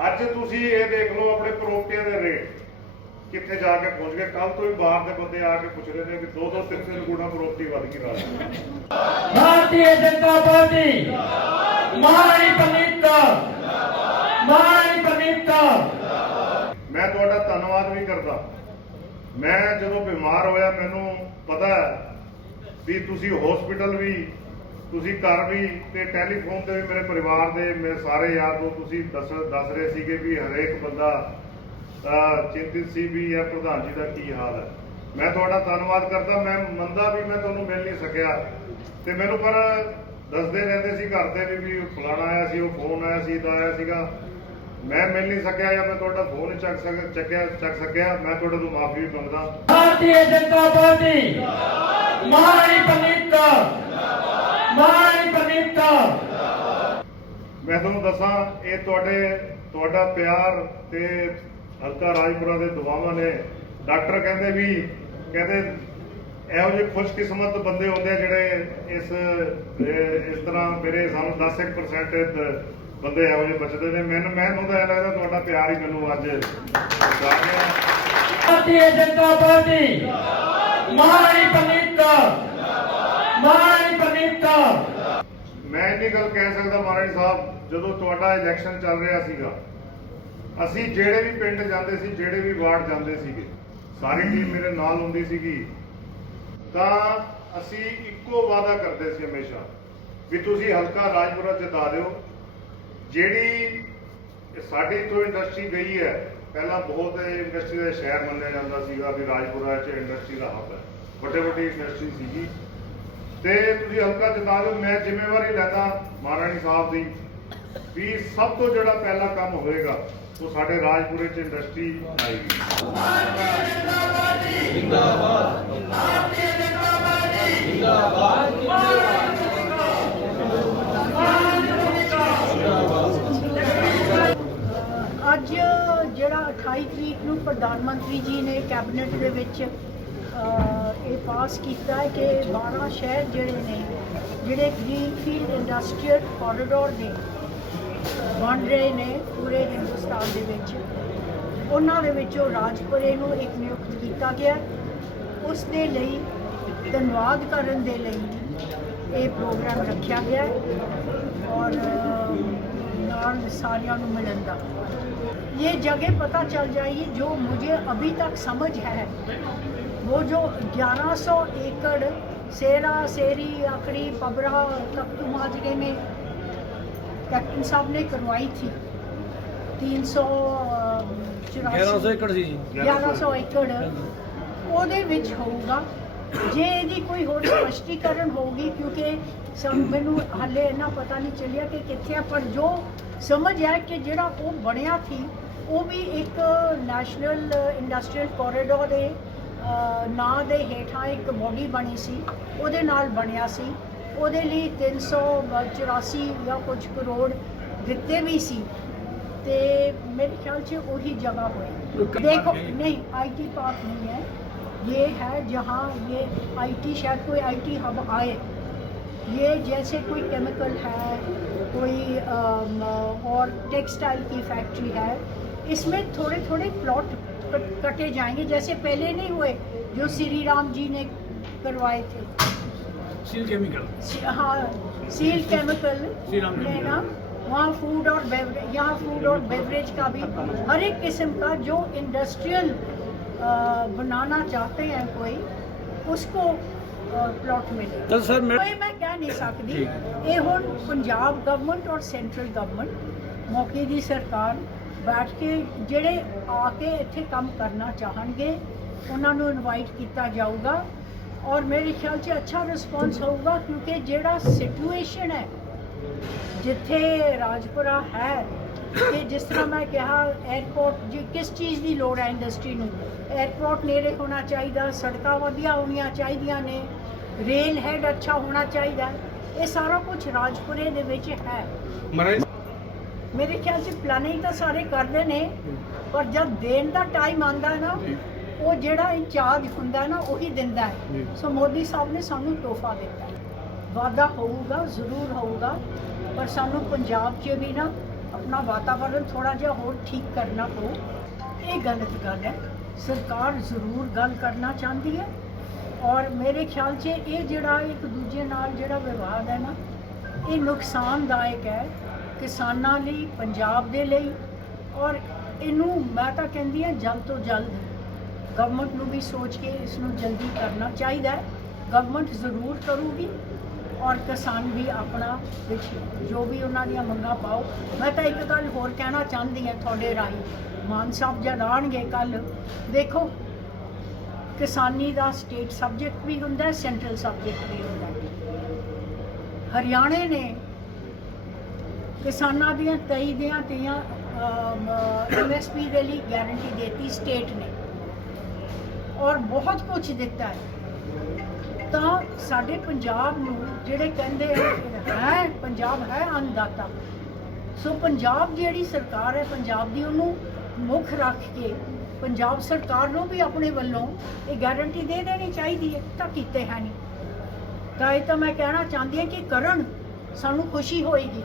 ਅੱਜ ਤੁਸੀਂ ਇਹ ਦੇਖ ਲਓ ਆਪਣੇ ਪ੍ਰੋਪਰਟੀਆਂ ਦੇ ਰੇਟ ਕਿੱਥੇ ਜਾ ਕੇ ਪਹੁੰਚ ਗਏ। ਕੱਲ ਤੋਂ ਹੀ ਬਾਹਰ ਦੇ ਬੰਦੇ ਆ ਕੇ ਪੁੱਛ ਨੇ ਕਿ 2-2 3-3 ਗੁਣਾ ਪ੍ਰੋਪਰਟੀ ਵਧ ਗਈ ਰਾਜ ਭਾਰਤੀ ਜਨਤਾ ਪਾਰਟੀ ਮਹਾਰਾਣੀ ਪ੍ਰਨੀਤ ਮਹਾਰਾਣੀ ਪ੍ਰਨੀਤ। ਮੈਂ ਤੁਹਾਡਾ ਧੰਨਵਾਦ ਵੀ ਕਰਦਾ। ਮੈਂ ਜਦੋਂ ਬਿਮਾਰ ਹੋਇਆ ਮੈਨੂੰ ਪਤਾ ਵੀ ਤੁਸੀਂ ਹਸਪੀਟਲ ਵੀ ਤੁਸੀਂ ਘਰ ਵੀ ਤੇ ਟੈਲੀਫੋਨ ਤੇ ਵੀ ਮੇਰੇ ਪਰਿਵਾਰ ਦੇ, ਮੇਰੇ ਸਾਰੇ ਯਾਰ ਨੂੰ ਤੁਸੀਂ ਦੱਸ ਦੱਸ ਰਹੇ ਸੀਗੇ ਵੀ ਹਰੇਕ ਬੰਦਾ ਚਿੰਤਿਤ ਸੀ ਵੀ ਇਹ ਪ੍ਰਧਾਨ ਜੀ ਦਾ ਕੀ ਹਾਲ ਹੈ। ਮੈਂ ਤੁਹਾਡਾ ਧੰਨਵਾਦ ਕਰਦਾ, ਮੈਂ ਮੰਨਦਾ ਵੀ ਮੈਂ ਤੁਹਾਨੂੰ ਮਿਲ ਨਹੀਂ ਸਕਿਆ। ਤੇ ਮੈਨੂੰ ਪਰ ਦੱਸਦੇ ਰਹਿੰਦੇ ਸੀ ਘਰ ਦੇ ਵੀ ਫਲਾਣਾ ਆਇਆ ਸੀ, ਉਹ ਫੋਨ ਆਇਆ ਸੀ, ਤਾਂ ਆਇਆ ਸੀਗਾ। ਮੈਂ ਮਿਲ ਨਹੀਂ ਸਕਿਆ ਜਾਂ ਮੈਂ ਤੁਹਾਡਾ ਫੋਨ ਚੱਕ ਸਕ, ਚੱਕਿਆ, ਚੱਕ ਸਕਿਆ, ਮੈਂ ਤੁਹਾਡੇ ਤੋਂ ਮਾਫੀ ਵੀ ਮੰਗਦਾ। ਭਾਰਤੀ ਜਨਤਾ ਪਾਰਟੀ, ਮਹਾਰਾਣੀ ਪ੍ਰਨੀਤ ਦਾ ਮਾਨ ਪ੍ਰਨੀਤਾ। ਮੈਂ ਤੁਹਾਨੂੰ ਦੱਸਾਂ ਇਹ ਤੁਹਾਡੇ ਤੁਹਾਡਾ ਪਿਆਰ ਤੇ ਹਲਕਾ ਰਾਜਪੁਰਾ ਦੇ ਦੁਆਵਾਂ ਨੇ। ਡਾਕਟਰ ਕਹਿੰਦੇ ਵੀ ਕਹਿੰਦੇ ਇਹੋ ਜਿਹੇ ਖੁਸ਼ਕਿਸਮਤ ਬੰਦੇ ਹੁੰਦੇ ਆ ਜਿਹੜੇ ਇਸ ਇਸ ਤਰ੍ਹਾਂ ਮੇਰੇ ਸਾਨੂੰ 10% ਬੰਦੇ ਇਹੋ ਜਿਹੇ ਬਚਦੇ ਨੇ। ਮੈਨੂੰ ਮੈਂ ਹੁੰਦਾ ਇਹ ਲੱਗਦਾ ਤੁਹਾਡਾ ਪਿਆਰ ਹੀ ਮੈਨੂੰ ਅੱਜ ਜਾਣਿਆ ਭਾਰਤੀ ਜਨਤਾ ਮਾ ਮੈਂ ਗੱਲ ਕਹਿ ਸਕਦਾ ਮਹਾਰਾਜ ਸਾਹਿਬ, ਜਦੋਂ ਤੁਹਾਡਾ ਇਲੈਕਸ਼ਨ ਚੱਲ ਰਿਹਾ ਸੀਗਾ। ਅਸੀਂ ਜਿਹੜੇ ਵੀ ਪਿੰਡ ਜਾਂਦੇ ਸੀ, ਜਿਹੜੇ ਵੀ ਵਾਰਡ ਜਾਂਦੇ ਸੀਗੇ, ਸਾਰੀ ਟੀਮ ਮੇਰੇ ਨਾਲ ਹੁੰਦੀ ਸੀਗੀ। ਤਾਂ ਅਸੀਂ ਇੱਕੋ ਵਾਅਦਾ ਕਰਦੇ ਸੀ ਹਮੇਸ਼ਾ ਵੀ ਤੁਸੀਂ ਹਲਕਾ ਰਾਜਪੁਰਾ ਜਿਤਾ ਦਿਓ। ਜਿਹੜੀ ਸਾਡੀ ਤੋਂ ਇੰਡਸਟਰੀ ਗਈ ਹੈ, ਪਹਿਲਾਂ ਬਹੁਤ ਇੰਡਸਟਰੀ ਦਾ ਸ਼ਹਿਰ ਮੰਨਿਆ ਜਾਂਦਾ ਸੀਗਾ ਵੀ ਰਾਜਪੁਰਾ 'ਚ ਇੰਡਸਟਰੀ ਦਾ ਹੱਬ ਹੈ। ਵੱਡੇ ਵੱਡੀ ਇੰਡਸਟਰੀ ਸੀਗੀ। ਤੇ ਤੁਸੀਂ ਹਲਕਾ ਜਿਤਾ ਦਿਓ ਮੈਂ ਜ਼ਿੰਮੇਵਾਰੀ ਲੈਂਦਾ ਮਹਾਰਾਣੀ ਸਾਹਿਬ ਦੀ ਵੀ ਸਭ ਤੋਂ ਜਿਹੜਾ ਪਹਿਲਾ ਕੰਮ ਹੋਏਗਾ, ਉਹ ਸਾਡੇ ਰਾਜਪੁਰੇ 'ਚ ਇੰਡਸਟਰੀ ਆਏਗੀ ਅੱਜ ਜਿਹੜਾ 28 ਤਰੀਕ ਨੂੰ ਪ੍ਰਧਾਨ ਮੰਤਰੀ ਜੀ ਨੇ ਕੈਬਨਿਟ ਦੇ ਵਿੱਚ ਇਹ ਪਾਸ ਕੀਤਾ ਹੈ ਕਿ 12 ਸ਼ਹਿਰ ਜਿਹੜੇ ਨੇ ਜਿਹੜੇ ਗ੍ਰੀਨਫੀਲਡ ਇੰਡਸਟਰੀਅਲ ਕੋਰੀਡੋਰ ਨੇ ਬਣ ਰਹੇ ਨੇ ਪੂਰੇ ਹਿੰਦੁਸਤਾਨ ਦੇ ਵਿੱਚ ਉਹਨਾਂ ਦੇ ਵਿੱਚੋਂ ਰਾਜਪੁਰੇ ਨੂੰ ਇੱਕ ਨਿਯੁਕਤ ਕੀਤਾ ਗਿਆ ਉਸ ਦੇ ਲਈ ਧੰਨਵਾਦ ਕਰਨ ਦੇ ਲਈ ਇਹ ਪ੍ਰੋਗਰਾਮ ਰੱਖਿਆ ਗਿਆ ਹੈ ਔਰ ਅਹ, ਨਾਲ ਸਾਰਿਆਂ ਨੂੰ ਮਿਲਣ ਦਾ ये जगह पता चल जाएगी जो मुझे अभी तक समझ है वो जो 1100 एकड़ सेरा सेरी अकड़ी पबरा कप्तू माजरे में कैप्टन साहब ने करवाई थी तीन सौ चौरासी एकड़ जी 1100 ਏਕੜ ਉਹਦੇ ਵਿੱਚ ਹੋਊਗਾ ਜੇ ਇਹਦੀ ਕੋਈ ਹੋਰ ਸਪਸ਼ਟੀਕਰਨ ਹੋਊਗੀ ਕਿਉਂਕਿ ਸਭ ਮੈਨੂੰ ਹਾਲੇ ਇਹਨਾਂ ਪਤਾ ਨਹੀਂ ਚੱਲਿਆ ਕਿ ਕਿੱਥੇ ਆ ਪਰ ਜੋ ਸਮਝ ਹੈ ਕਿ ਜਿਹੜਾ ਉਹ ਬਣਿਆ ਸੀ ਉਹ ਵੀ ਇੱਕ ਨੈਸ਼ਨਲ ਇੰਡਸਟਰੀਅਲ ਕੋਰੀਡੋਰ ਦੇ ਅਹ, ਨਾਂ ਦੇ ਹੇਠਾਂ ਇੱਕ ਬੋਡੀ ਬਣੀ ਸੀ ਉਹਦੇ ਨਾਲ ਬਣਿਆ ਸੀ ਉਹਦੇ ਲਈ 384 ਜਾਂ ਕੁਝ ਕਰੋੜ ਦਿੱਤੇ ਵੀ ਸੀ ਤੇ मेरे ख्याल से वही जगह हुई देखो नहीं आईटी पार्क नहीं है ये है जहाँ ये आईटी शायद कोई आईटी हब आए ये जैसे कोई केमिकल है कोई अम, और टेक्सटाइल की फैक्ट्री है इसमें थोड़े थोड़े प्लॉट कटे जाएंगे जैसे पहले नहीं हुए जो श्री राम जी ने करवाए थे सील केमिकल सी- हाँ सील केमिकल श्री राम में ना वहाँ फूड और बेवरेज यहाँ फूड और बेवरेज का भी हर एक किस्म का जो इंडस्ट्रियल बनाना चाहते हैं कोई उसको प्लॉट मिले तो सर मैं ਕੋਈ ਮੈਂ ਕਹਿ ਨਹੀਂ ਸਕਦੀ ਇਹ ਹੁਣ ਪੰਜਾਬ ਗਵਰਨਮੈਂਟ ਔਰ ਸੈਂਟਰਲ ਗਵਰਨਮੈਂਟ ਮੌਕੇ ਦੀ ਸਰਕਾਰ ਬੈਠ ਕੇ ਜਿਹੜੇ ਆ ਕੇ ਇੱਥੇ ਕੰਮ ਕਰਨਾ ਚਾਹਣਗੇ, ਉਹਨਾਂ ਨੂੰ ਇਨਵਾਈਟ ਕੀਤਾ ਜਾਊਗਾ। ਔਰ ਮੇਰੇ ਖਿਆਲ 'ਚ ਅੱਛਾ ਰਿਸਪੌਂਸ ਹੋਊਗਾ, ਕਿਉਂਕਿ ਜਿਹੜਾ ਸਿਚੁਏਸ਼ਨ ਹੈ, ਜਿੱਥੇ ਰਾਜਪੁਰਾ ਹੈ ਕਿ ਜਿਸ ਤਰ੍ਹਾਂ ਮੈਂ ਕਿਹਾ 에ਅਰਪੋਰਟ ਜੀ ਕਿਸ ਚੀਜ਼ ਦੀ ਲੋੜ ਹੈ ਇੰਡਸਟਰੀ ਨੂੰ? 에ਅਰਪੋਰਟ ਨੇੜੇ ਹੋਣਾ ਚਾਹੀਦਾ, ਸੜਕਾਂ ਵਧੀਆ ਹੋਣੀਆਂ ਚਾਹੀਦੀਆਂ ਨੇ ਰੇਲ ਹੈਡ ਅੱਛਾ ਹੋਣਾ ਚਾਹੀਦਾ, ਇਹ ਸਾਰਾ ਕੁਝ ਰਾਜਪੁਰੇ ਦੇ ਵਿੱਚ ਹੈ। ਮੇਰੇ ਖਿਆਲ 'ਚ ਪਲਾਨਿੰਗ ਤਾਂ ਸਾਰੇ ਕਰਦੇ ਨੇ ਪਰ ਜਦ ਦੇਣ ਦਾ ਟਾਈਮ ਆਂਦਾ ਹੈ ਨਾ ਉਹ ਜਿਹੜਾ ਇੰਚਾਰਜ ਹੁੰਦਾ ਨਾ ਉਹੀ ਦਿੰਦਾ ਹੈ। ਸੋ ਮੋਦੀ ਸਾਹਿਬ ਨੇ ਸਾਨੂੰ ਤੋਹਫਾ ਦਿੱਤਾ ਵਾਦਾ ਹੋਊਗਾ ਜ਼ਰੂਰ ਹੋਊਗਾ ਪਰ ਸਾਨੂੰ ਪੰਜਾਬ 'ਚ ਵੀ ਨਾ ਆਪਣਾ ਵਾਤਾਵਰਣ ਥੋੜਾ ਜਿਹਾ ਹੋਰ ਠੀਕ ਕਰਨਾ ਪਊ। ਇਹ ਗਲਤ ਗੱਲ ਹੈ ਸਰਕਾਰ ਜ਼ਰੂਰ ਗੱਲ ਕਰਨਾ ਚਾਹੁੰਦੀ ਹੈ। ਔਰ ਮੇਰੇ ਖਿਆਲ 'ਚ ਇਹ ਜਿਹੜਾ ਇੱਕ ਦੂਜੇ ਨਾਲ ਜਿਹੜਾ ਵਿਵਾਦ ਹੈ ਨਾ ਇਹ ਨੁਕਸਾਨਦਾਇਕ ਹੈ। ਕਿਸਾਨਾਂ ਲਈ, ਪੰਜਾਬ ਦੇ ਲਈ ਔਰ ਇਹਨੂੰ ਮੈਂ ਤਾਂ ਕਹਿੰਦੀ ਹਾਂ ਜਲਦ ਤੋਂ ਜਲਦ ਗਵਰਨਮੈਂਟ ਨੂੰ ਵੀ ਸੋਚ ਕੇ ਇਸ ਨੂੰ ਜਲਦੀ ਕਰਨਾ ਚਾਹੀਦਾ ਹੈ। ਗਵਰਨਮੈਂਟ ਜ਼ਰੂਰ ਕਰੂਗੀ ਔਰ ਕਿਸਾਨ ਵੀ ਆਪਣਾ ਵਿੱਚ ਜੋ ਵੀ ਉਹਨਾਂ ਦੀਆਂ ਮੰਗਾਂ ਪਾਓ। ਮੈਂ ਤਾਂ ਇੱਕ ਗੱਲ ਹੋਰ ਕਹਿਣਾ ਚਾਹੁੰਦੀ ਹਾਂ ਤੁਹਾਡੇ ਰਾਹੀਂ, ਮਾਨ ਸਾਹਿਬ ਜਦ ਆਉਣਗੇ ਕੱਲ ਦੇਖੋ ਕਿਸਾਨੀ ਦਾ ਸਟੇਟ ਸਬਜੈਕਟ ਵੀ ਹੁੰਦਾ ਹੈ ਸੈਂਟਰਲ ਸਬਜੈਕਟ ਵੀ ਹੁੰਦਾ। ਹੈ ਹਰਿਆਣੇ ਨੇ ਕਿਸਾਨਾਂ ਦੀਆਂ 23 ਦੀਆਂ ਤੀਆਂ ਐਮਐਸਪੀ ਦੇ ਲਈ ਗਾਰੰਟੀ ਦਿੱਤੀ ਸਟੇਟ ਨੇ। ਔਰ ਬਹੁਤ ਕੁਝ ਦਿੱਤਾ ਹੈ। ਤਾਂ ਸਾਡੇ ਪੰਜਾਬ ਨੂੰ ਜਿਹੜੇ ਕਹਿੰਦੇ ਹੈ, ਪੰਜਾਬ ਹੈ ਅੰਨਦਾਤਾ। ਸੋ ਪੰਜਾਬ ਜਿਹੜੀ ਸਰਕਾਰ ਹੈ, ਪੰਜਾਬ ਦੀ ਉਹਨੂੰ ਮੁੱਖ ਰੱਖ ਕੇ ਪੰਜਾਬ ਸਰਕਾਰ ਨੂੰ ਵੀ ਆਪਣੇ ਵੱਲੋਂ ਇਹ ਗਾਰੰਟੀ ਦੇ ਦੇਣੀ ਚਾਹੀਦੀ ਹੈ। ਤਾਂ ਕੀਤੇ ਹੈ ਨਹੀਂ। ਤਾਂ ਇਹ ਤਾਂ ਮੈਂ ਕਹਿਣਾ ਚਾਹੁੰਦੀ ਹਾਂ ਕਿ ਕਰਨ ਸਾਨੂੰ ਖੁਸ਼ੀ ਹੋਏਗੀ।